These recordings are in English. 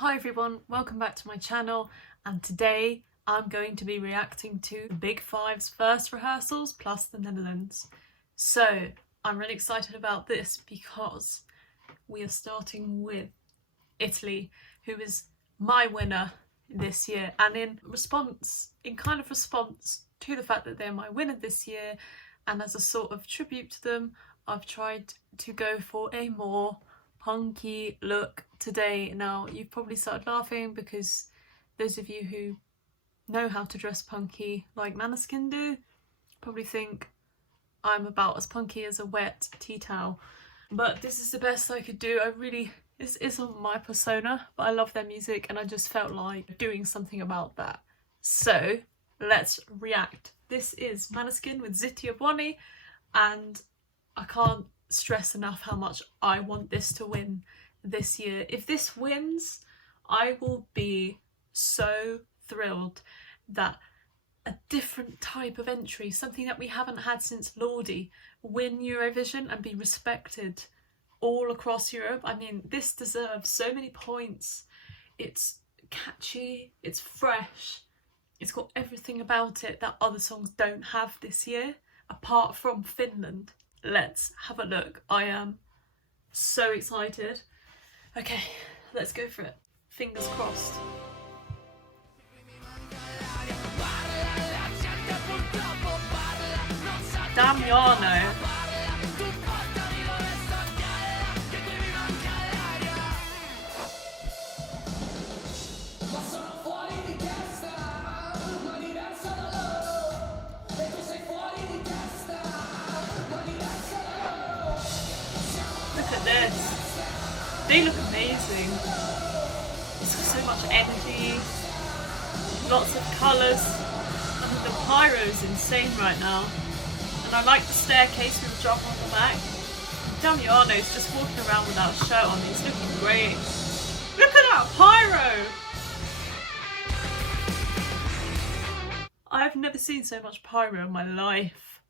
Hi everyone, welcome back to my channel, and today I'm going to be reacting to the Big Five's first rehearsals plus the Netherlands. So I'm really excited about this because we are starting with Italy, who is my winner this year, and in response to the fact that they're my winner this year, and as a sort of tribute to them, I've tried to go for a more punky look today. Now, you've probably started laughing because those of you who know how to dress punky like Maneskin do probably think I'm about as punky as a wet tea towel. But this is the best I could do. This isn't my persona, but I love their music and I just felt like doing something about that. So let's react. This is Maneskin with Zitti of Buoni, and I can't stress enough how much I want this to win this year. If this wins, I will be so thrilled that a different type of entry, something that we haven't had since Lordi, win Eurovision and be respected all across Europe. I mean, this deserves so many points. It's catchy, it's fresh, it's got everything about it that other songs don't have this year, apart from Finland. Let's have a look. I am so excited. Okay, let's go for it. Fingers crossed. Damiano. Look at this. They look amazing. It's got so much energy, lots of colours. I mean, the pyro is insane right now. And I like the staircase with the drum on the back. Damiano's just walking around without a shirt on. He's looking great. Look at that pyro! I've never seen so much pyro in my life.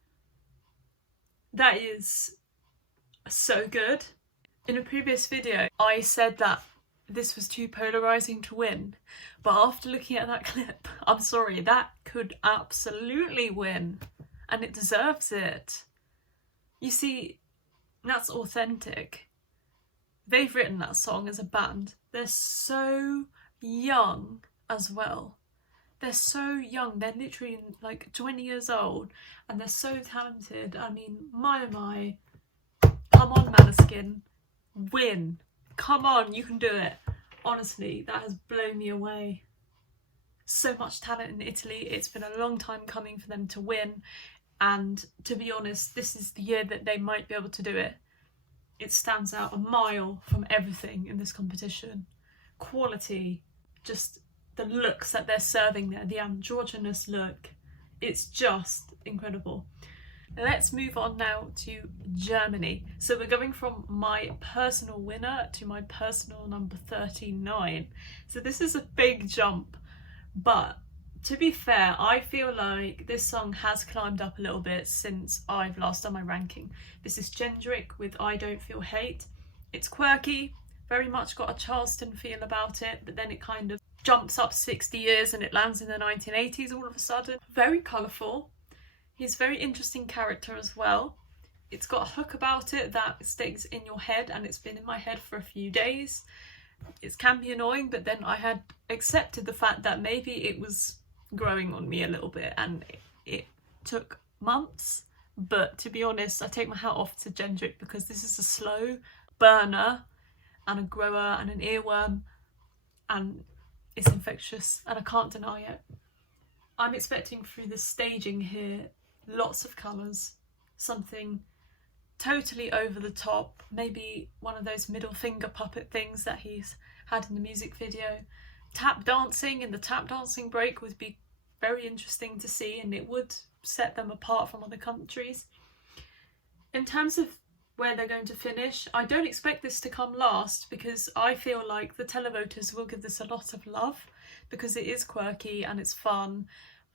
That is so good. In a previous video, I said that this was too polarising to win, but after looking at that clip, I'm sorry, that could absolutely win, and it deserves it. You see, that's authentic. They've written that song as a band. They're so young as well. They're so young, they're literally like 20 years old, and they're so talented. I mean, my oh my. Come on, Maneskin, win. Come on, you can do it. Honestly, that has blown me away. So much talent in Italy. It's been a long time coming for them to win. And to be honest, this is the year that they might be able to do it. It stands out a mile from everything in this competition. Quality, just the looks that they're serving there, the androgynous look. It's just incredible. Let's move on now to Germany. So we're going from my personal winner to my personal number 39. So this is a big jump, but to be fair, I feel like this song has climbed up a little bit since I've last done my ranking. This is Jendrick with I Don't Feel Hate. It's quirky, very much got a Charleston feel about it, but then it kind of jumps up 60 years and it lands in the 1980s all of a sudden. Very colourful. He's a very interesting character as well. It's got a hook about it that stays in your head, and it's been in my head for a few days. It can be annoying, but then I had accepted the fact that maybe it was growing on me a little bit, and it took months. But to be honest, I take my hat off to Jendrick because this is a slow burner and a grower and an earworm, and it's infectious and I can't deny it. I'm expecting through the staging here lots of colours, something totally over the top, maybe one of those middle finger puppet things that he's had in the music video. Tap dancing in the tap dancing break would be very interesting to see, and it would set them apart from other countries. In terms of where they're going to finish, I don't expect this to come last because I feel like the televoters will give this a lot of love because it is quirky and it's fun,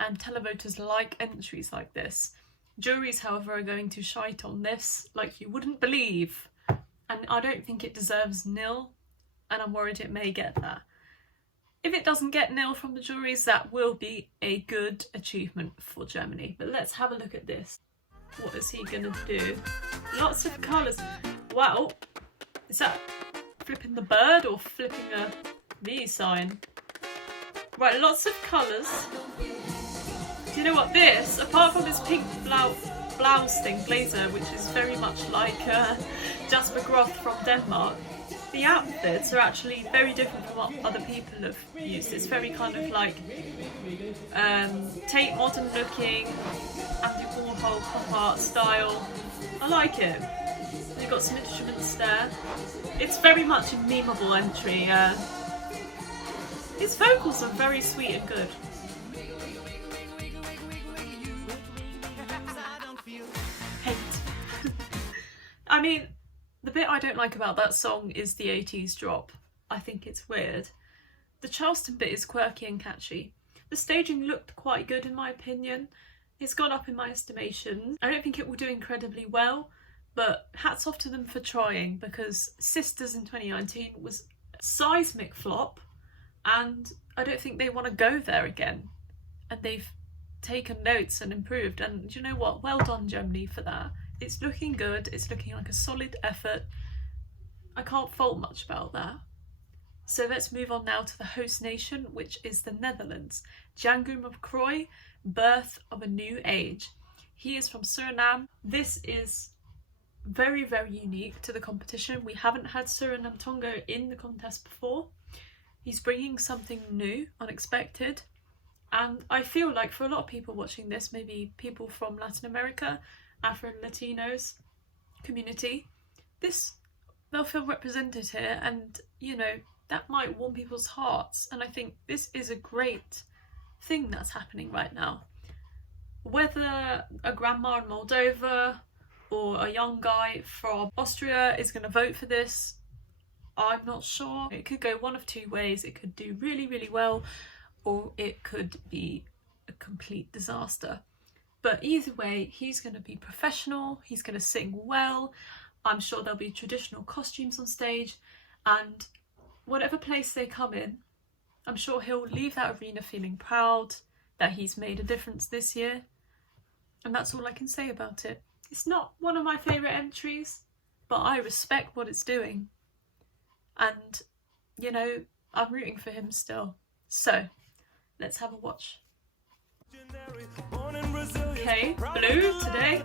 and televoters like entries like this. Juries, however, are going to shite on this like you wouldn't believe, and I don't think it deserves nil, and I'm worried it may get that. If it doesn't get nil from the juries, that will be a good achievement for Germany. But let's have a look at this. What is he gonna do? Lots of colours. Wow. Is that flipping the bird or flipping a V sign? Right, lots of colours. Do you know what this, apart from this pink blouse thing, blazer, which is very much like Jasper Groth from Denmark, the outfits are actually very different from what other people have used. It's very kind of like Tate modern looking, Andy Warhol pop art style. I like it. You've got some instruments there. It's very much a memeable entry. His vocals are very sweet and good. Hate. I mean, the bit I don't like about that song is the 80s drop. I think it's weird. The Charleston bit is quirky and catchy. The staging looked quite good in my opinion. It's gone up in my estimation. I don't think it will do incredibly well, but hats off to them for trying, because Sisters in 2019 was a seismic flop and I don't think they want to go there again. And they've taken notes and improved, and you know what? Well done Germany for that. It's looking good, it's looking like a solid effort. I can't fault much about that. So let's move on now to the host nation, which is the Netherlands. Jenagu Macrooy, Birth of a New Age. He is from Suriname. This is very, very unique to the competition. We haven't had Suriname Tongo in the contest before. He's bringing something new, unexpected. And I feel like for a lot of people watching this, maybe people from Latin America, Afro and Latinos community, they'll feel represented here, and you know, that might warm people's hearts. And I think this is a great thing that's happening right now. Whether a grandma in Moldova or a young guy from Austria is going to vote for this, I'm not sure. It could go one of two ways. It could do really, really well, or it could be a complete disaster. But either way, he's going to be professional, he's going to sing well, I'm sure there'll be traditional costumes on stage, and whatever place they come in, I'm sure he'll leave that arena feeling proud that he's made a difference this year. And that's all I can say about it. It's not one of my favourite entries, but I respect what it's doing. And, you know, I'm rooting for him still. So, let's have a watch. Okay, blue today.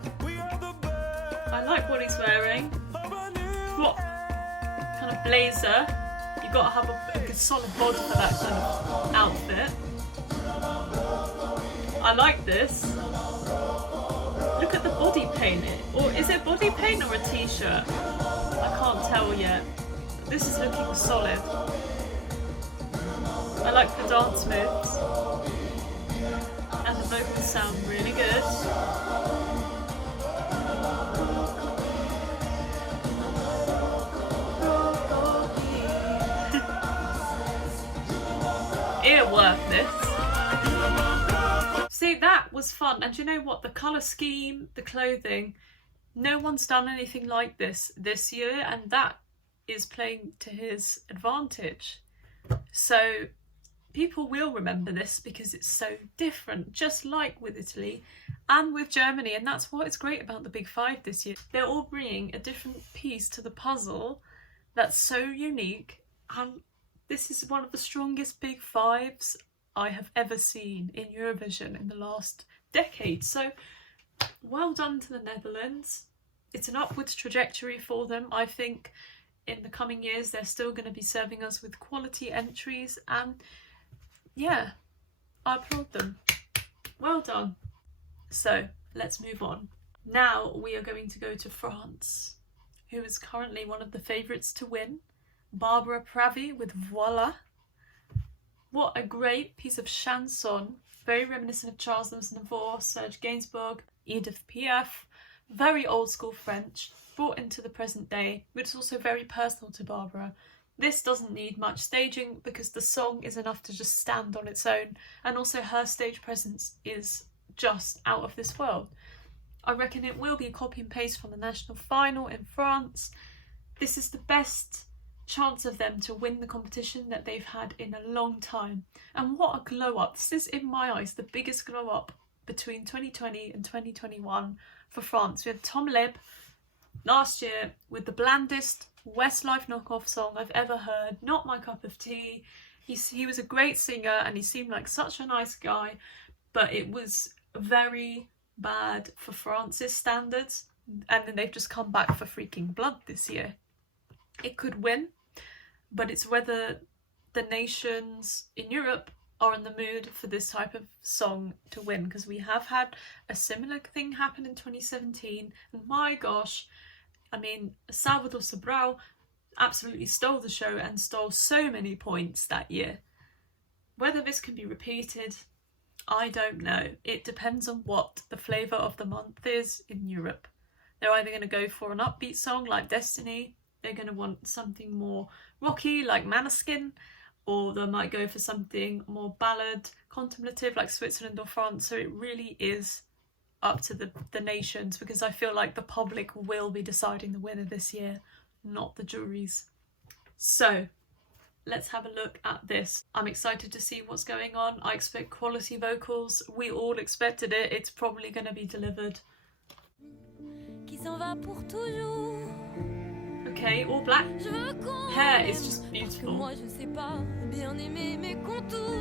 I like what he's wearing. What kind of blazer? You've got to have a good solid body for that kind of outfit. I like this. Look at the body paint. Or is it body paint or a t-shirt? I can't tell yet. This is looking solid. I like the dance moves. And the vocals sound really good. Earwork this. See, that was fun. And you know what? The colour scheme, the clothing, no one's done anything like this year, and that is playing to his advantage. So people will remember this because it's so different, just like with Italy and with Germany. And that's what is great about the Big Five this year. They're all bringing a different piece to the puzzle that's so unique. And this is one of the strongest Big Fives I have ever seen in Eurovision in the last decade. So well done to the Netherlands. It's an upwards trajectory for them. I think in the coming years they're still going to be serving us with quality entries, and yeah, I applaud them. Well done. So let's move on. Now we are going to go to France, who is currently one of the favourites to win. Barbara Pravi with Voila. What a great piece of chanson, very reminiscent of Charles Aznavour, Serge Gainsbourg, Edith Piaf, very old school French, brought into the present day, but it's also very personal to Barbara. This doesn't need much staging because the song is enough to just stand on its own, and also her stage presence is just out of this world. I reckon it will be a copy and paste from the national final in France. This is the best chance of them to win the competition that they've had in a long time. And what a glow up. This is, in my eyes, the biggest glow up between 2020 and 2021 for France. We had Tom Leb last year with the blandest Westlife knockoff song I've ever heard. Not my cup of tea. He was a great singer and he seemed like such a nice guy, but it was very bad for France's standards. And then they've just come back for freaking blood this year. It could win, but it's whether the nations in Europe are in the mood for this type of song to win, because we have had a similar thing happen in 2017, and my gosh, I mean, Salvador Sobral absolutely stole the show and stole so many points that year. Whether this can be repeated, I don't know. It depends on what the flavour of the month is in Europe. They're either going to go for an upbeat song like Destiny, they're going to want something more rocky like Maneskin, or they might go for something more ballad, contemplative like Switzerland or France. So it really is up to the nations, because I feel like the public will be deciding the winner this year, not the juries. So let's have a look at this. I'm excited to see what's going on. I expect quality vocals. We all expected it. It's probably going to be delivered. Okay, all black. Hair is just beautiful.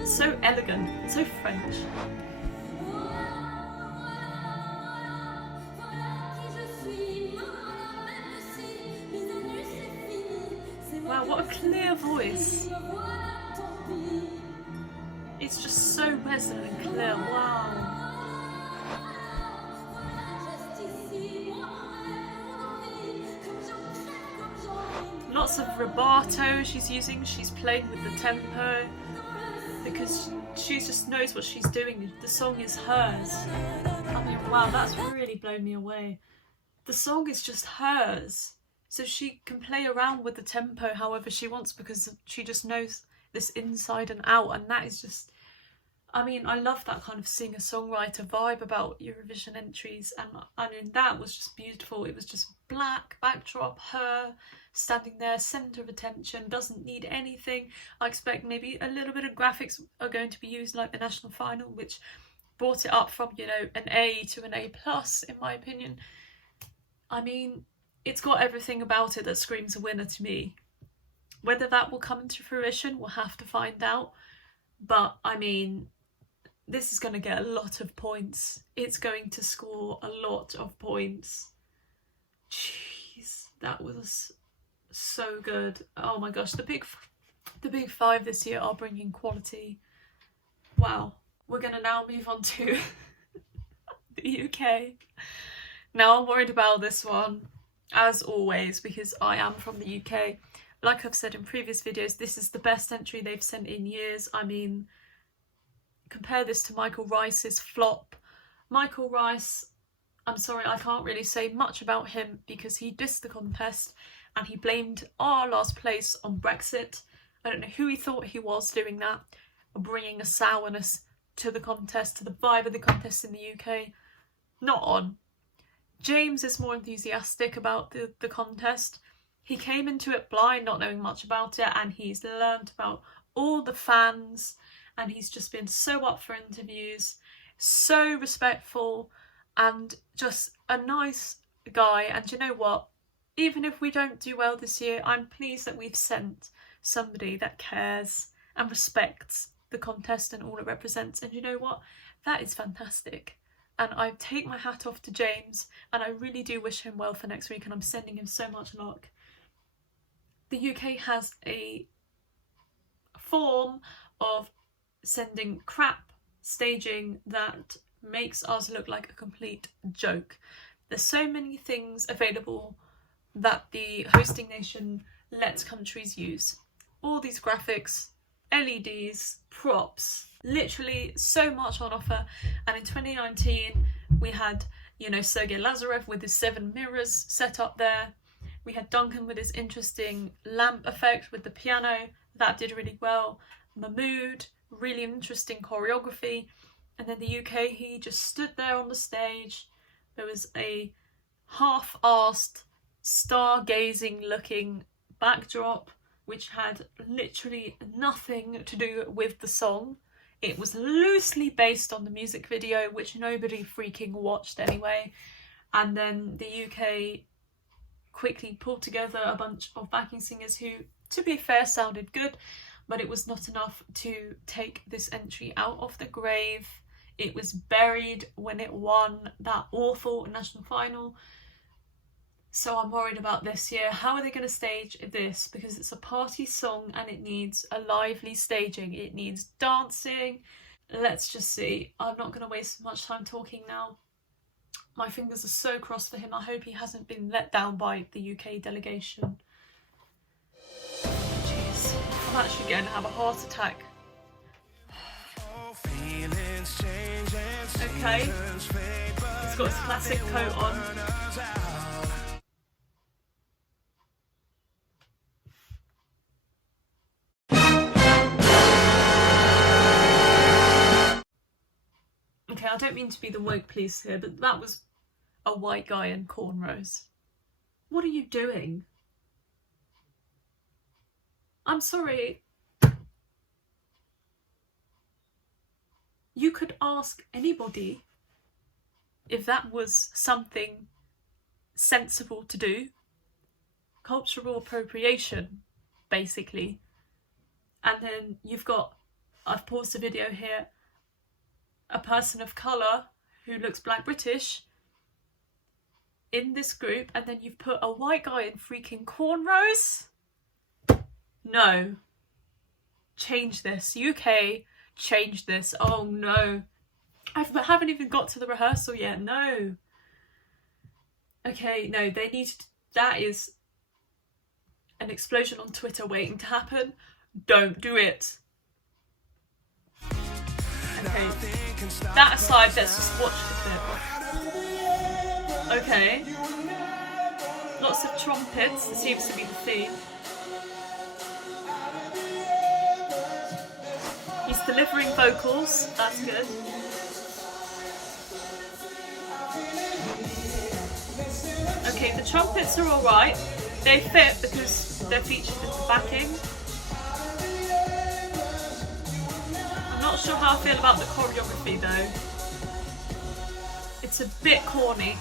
So elegant, so French. Wow, what a clear voice. It's just so resonant and clear, wow. Lots of rubato she's using, she's playing with the tempo, because she just knows what she's doing. The song is hers. I mean, wow, that's really blown me away. The song is just hers. So she can play around with the tempo however she wants, because she just knows this inside and out. And that is just, I mean, I love that kind of singer-songwriter vibe about Eurovision entries. And I mean, that was just beautiful. It was just black backdrop, her standing there, centre of attention, doesn't need anything. I expect maybe a little bit of graphics are going to be used like the national final, which brought it up from, you know, an A to an A+, in my opinion. I mean, it's got everything about it that screams a winner to me. Whether that will come into fruition, we'll have to find out. But, I mean, this is going to get a lot of points. It's going to score a lot of points. Jeez, that was so good. Oh my gosh, the big five this year are bringing quality. Wow. We're going to now move on to the UK. Now, I'm worried about this one, as always, because I am from the UK. Like I've said in previous videos, this is the best entry they've sent in years. I mean, compare this to Michael Rice's flop. Michael Rice, I'm sorry, I can't really say much about him because he dissed the contest and he blamed our last place on Brexit. I don't know who he thought he was doing that, or bringing a sourness to the contest, to the vibe of the contest in the UK. Not on. James is more enthusiastic about the contest. He came into it blind, not knowing much about it, and he's learned about all the fans, and he's just been so up for interviews, so respectful, and just a nice guy. And you know what? Even if we don't do well this year, I'm pleased that we've sent somebody that cares and respects the contest and all it represents. And you know what? That is fantastic. And I take my hat off to James, and I really do wish him well for next week, and I'm sending him so much luck. The UK has a form of sending crap staging that makes us look like a complete joke. There's so many things available that the hosting nation lets countries use. All these graphics, LEDs, props, literally so much on offer. And in 2019 we had, you know, Sergei Lazarev with his 7 mirrors set up there. We had Duncan with his interesting lamp effect with the piano, that did really well. Mahmood, really interesting choreography. And then the UK, he just stood there on the stage. There was a half-arsed, stargazing looking backdrop, which had literally nothing to do with the song. It was loosely based on the music video, which nobody freaking watched anyway. And then the UK quickly pulled together a bunch of backing singers who, to be fair, sounded good, but it was not enough to take this entry out of the grave. It was buried when it won that awful national final. So I'm worried about this year. How are they going to stage this? Because it's a party song and it needs a lively staging. It needs dancing. Let's just see. I'm not going to waste much time talking now. My fingers are so crossed for him. I hope he hasn't been let down by the UK delegation. Jeez, I'm actually going to have a heart attack. Okay, he's got his classic coat on. Okay, I don't mean to be the woke police here, but that was a white guy in cornrows. What are you doing? I'm sorry. You could ask anybody if that was something sensible to do. Cultural appropriation, basically. And then you've got, I've paused the video here, a person of colour who looks Black British in this group, and then you've put a white guy in freaking cornrows? No. Change this. UK, change this. Oh no. I haven't even got to the rehearsal yet. No. Okay, no, they need to, that is an explosion on Twitter waiting to happen. Don't do it. Okay, that aside, let's just watch the clip. Okay. Lots of trumpets, it seems to be the theme. He's delivering vocals, that's good. Okay, the trumpets are alright. They fit because they're featured in the backing. I'm not sure how I feel about the choreography though. It's a bit corny.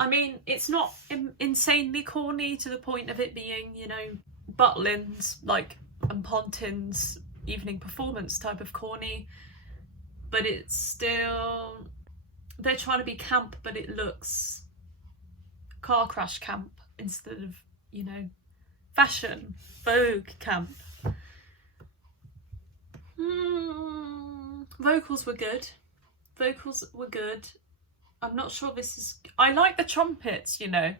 I mean, it's not insanely corny to the point of it being, you know, Butlin's, like, and Pontin's evening performance type of corny, but it's still, they're trying to be camp, but it looks car crash camp instead of, you know, fashion, Vogue camp. Vocals were good. Vocals were good. I'm not sure this is... I like the trumpets, you know.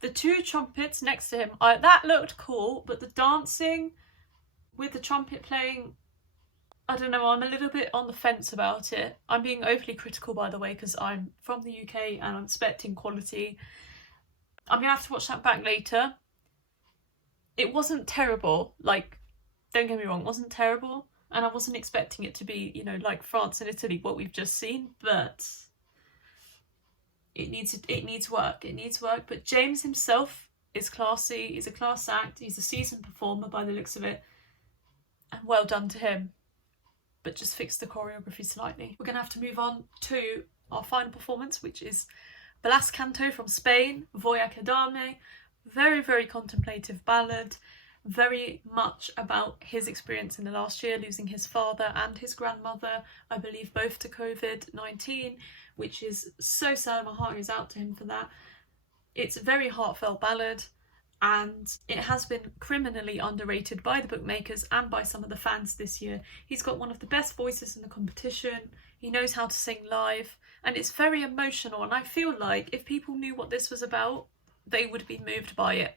The two trumpets next to him, that looked cool, but the dancing with the trumpet playing, I don't know, I'm a little bit on the fence about it. I'm being overly critical, by the way, because I'm from the UK and I'm expecting quality. I'm going to have to watch that back later. It wasn't terrible. Like, don't get me wrong, it wasn't terrible. And I wasn't expecting it to be, you know, like France and Italy, what we've just seen, but it needs work. It needs work. But James himself is classy. He's a class act. He's a seasoned performer by the looks of it. And well done to him. But just fix the choreography slightly. We're going to have to move on to our final performance, which is Blas Canto from Spain, Voila Quedarme. Very, very contemplative ballad. Very much about his experience in the last year, losing his father and his grandmother, I believe both to COVID-19, which is so sad. My heart goes out to him for that. It's a very heartfelt ballad, and it has been criminally underrated by the bookmakers and by some of the fans this year. He's got one of the best voices in the competition. He knows how to sing live, and it's very emotional, and I feel like if people knew what this was about, they would be moved by it.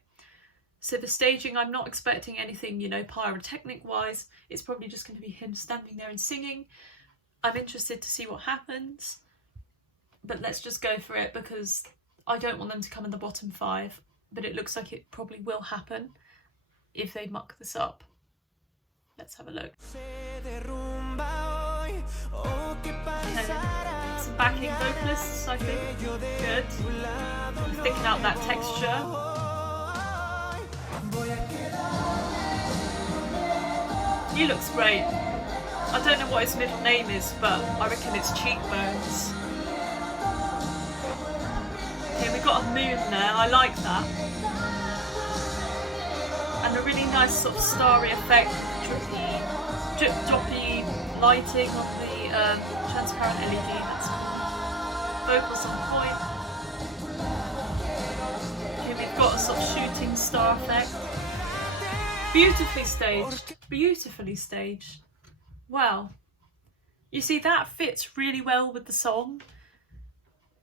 So the staging, I'm not expecting anything, you know, pyrotechnic wise. It's probably just going to be him standing there and singing. I'm interested to see what happens, but let's just go for it because I don't want them to come in the bottom 5, but it looks like it probably will happen if they muck this up. Let's have a look. Okay. Some backing vocalists, I think. Good. Thicken out that texture. He looks great. I don't know what his middle name is, but I reckon it's Cheekbones. Okay, we've got a moon there, I like that. And a really nice sort of starry effect, droppy lighting on the transparent LED. That's cool. Vocals on point. Okay, we've got a sort of shooting star effect. Beautifully staged. Beautifully staged. Well, you see, that fits really well with the song.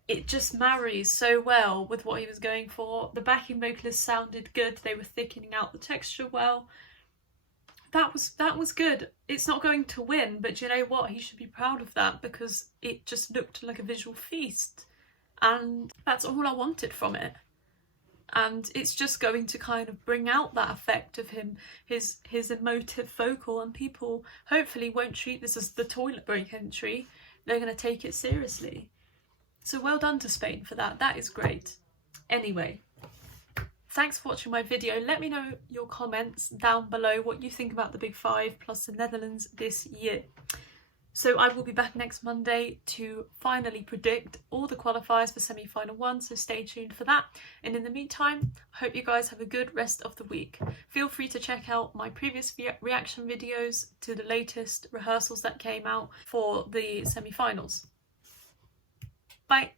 It just marries so well with what he was going for. The backing vocalists sounded good. They were thickening out the texture well. That was good. It's not going to win, but you know what? He should be proud of that because it just looked like a visual feast. And that's all I wanted from it. And it's just going to kind of bring out that effect of him, his emotive vocal, and people hopefully won't treat this as the toilet break entry. They're going to take it seriously. So well done to Spain for that. That is great. Anyway, thanks for watching my video. Let me know your comments down below what you think about the Big Five plus the Netherlands this year. So I will be back next Monday to finally predict all the qualifiers for semi-final one, so stay tuned for that. And in the meantime, I hope you guys have a good rest of the week. Feel free to check out my previous reaction videos to the latest rehearsals that came out for the semi-finals. Bye!